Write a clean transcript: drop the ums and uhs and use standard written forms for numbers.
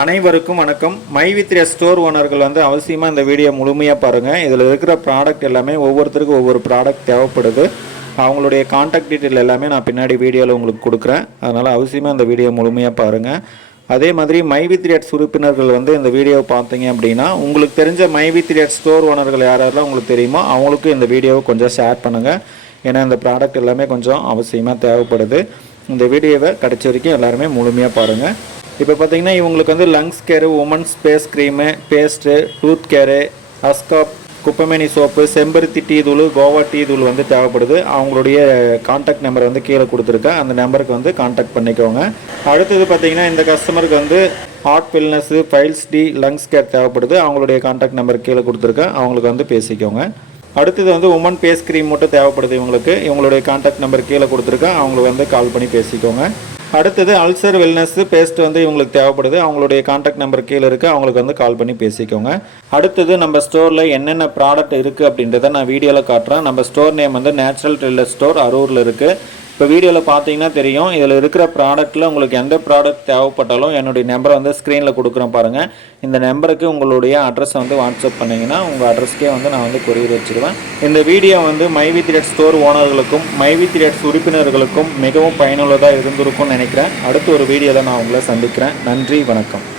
அனைவருக்கும் வணக்கம். My with store ஓனர்கள் அவசியமாக இந்த வீடியோ முழுமையாக பாருங்கள். இதில் இருக்கிற ப்ராடக்ட் எல்லாமே ஒவ்வொருத்தருக்கும் ஒவ்வொரு ப்ராடக்ட் தேவைப்படுது. அவங்களுடைய கான்டாக்ட் டீட்டெயில் எல்லாமே நான் பின்னாடி வீடியோவில் உங்களுக்கு கொடுக்குறேன். அதனால் அவசியமாக இந்த வீடியோ முழுமையாக பாருங்கள். அதே மாதிரி மை வித் உறுப்பினர்கள் இந்த வீடியோவை பார்த்தீங்க அப்படின்னா உங்களுக்கு தெரிஞ்ச மை வித் ஸ்டோர் ஓனர்கள் யாரெல்லாம் உங்களுக்கு தெரியுமோ அவங்களுக்கு இந்த வீடியோவை கொஞ்சம் ஷேர் பண்ணுங்கள். ஏன்னா இந்த ப்ராடக்ட் எல்லாமே கொஞ்சம் அவசியமாக தேவைப்படுது. இந்த வீடியோவை கடைசி வரைக்கும் எல்லாருமே முழுமையாக பாருங்கள். இப்போ பார்த்தீங்கன்னா இவங்களுக்கு lungs care, womens face cream, paste, tooth care, அஸ்காப், குப்பைமேனி சோப்பு, செம்பருத்தி டீ தூள், கோவா டீ தூள் தேவைப்படுது. அவங்களுடைய கான்டாக்ட் நம்பர் கீழே கொடுத்துருக்கேன். அந்த நம்பருக்கு கான்டாக்ட் பண்ணிக்கோங்க. அடுத்தது பார்த்தீங்கன்னா இந்த கஸ்டமருக்கு ஹார்ட் வெல்னஸ்ஸு, ஃபைல்ஸ் டி, லங்ஸ் கேர் தேவைப்படுது. அவங்களுடைய கான்டாக்ட் நம்பர் கீழே கொடுத்துருக்கேன். அவங்களுக்கு பேசிக்கோங்க. அடுத்தது உமன் ஃபேஸ் க்ரீம் மட்டும் தேவைப்படுது. இவங்களுடைய கான்டாக்ட் நம்பர் கீழே கொடுத்துருக்கேன். அவங்களுக்கு கால் பண்ணி பேசிக்கோங்க. அடுத்தது அல்சர் வெல்னஸ் பேஸ்ட் இவங்களுக்கு தேவைப்படுது. அவங்களுடைய கான்டாக்ட் நம்பர் கீழே இருக்குது. அவங்களுக்கு கால் பண்ணி பேசிக்கோங்க. அடுத்தது நம்ம ஸ்டோரில் என்னென்ன ப்ராடக்ட் இருக்குது அப்படின்றத நான் வீடியோவில் காட்டுறேன். நம்ம ஸ்டோர் நேம் நேச்சுரல் ட்ரில்லர் ஸ்டோர் அரூரில் இருக்குது. இப்போ வீடியோவில் பார்த்தீங்கன்னா தெரியும். இதில் இருக்கிற ப்ராடக்ட்டில் உங்களுக்கு எந்த ப்ராடக்ட் தேவைப்பட்டாலும் என்னுடைய நம்பரை ஸ்க்ரீனில் கொடுக்குறேன் பாருங்கள். இந்த நம்பருக்கு உங்களுடைய அட்ரஸை வாட்ஸ்அப் பண்ணிங்கன்னா உங்கள் அட்ரஸ்க்கே நான் கொரியர் வச்சுருவேன். இந்த வீடியோ மை வித் ஸ்டோர் ஓனர்களுக்கும் மை வித் உறுப்பினர்களுக்கும் மிகவும் பயனுள்ளதாக இருந்திருக்கும்னு நினைக்கிறேன். அடுத்த ஒரு வீடியோவில் நான் உங்களை சந்திக்கிறேன். நன்றி, வணக்கம்.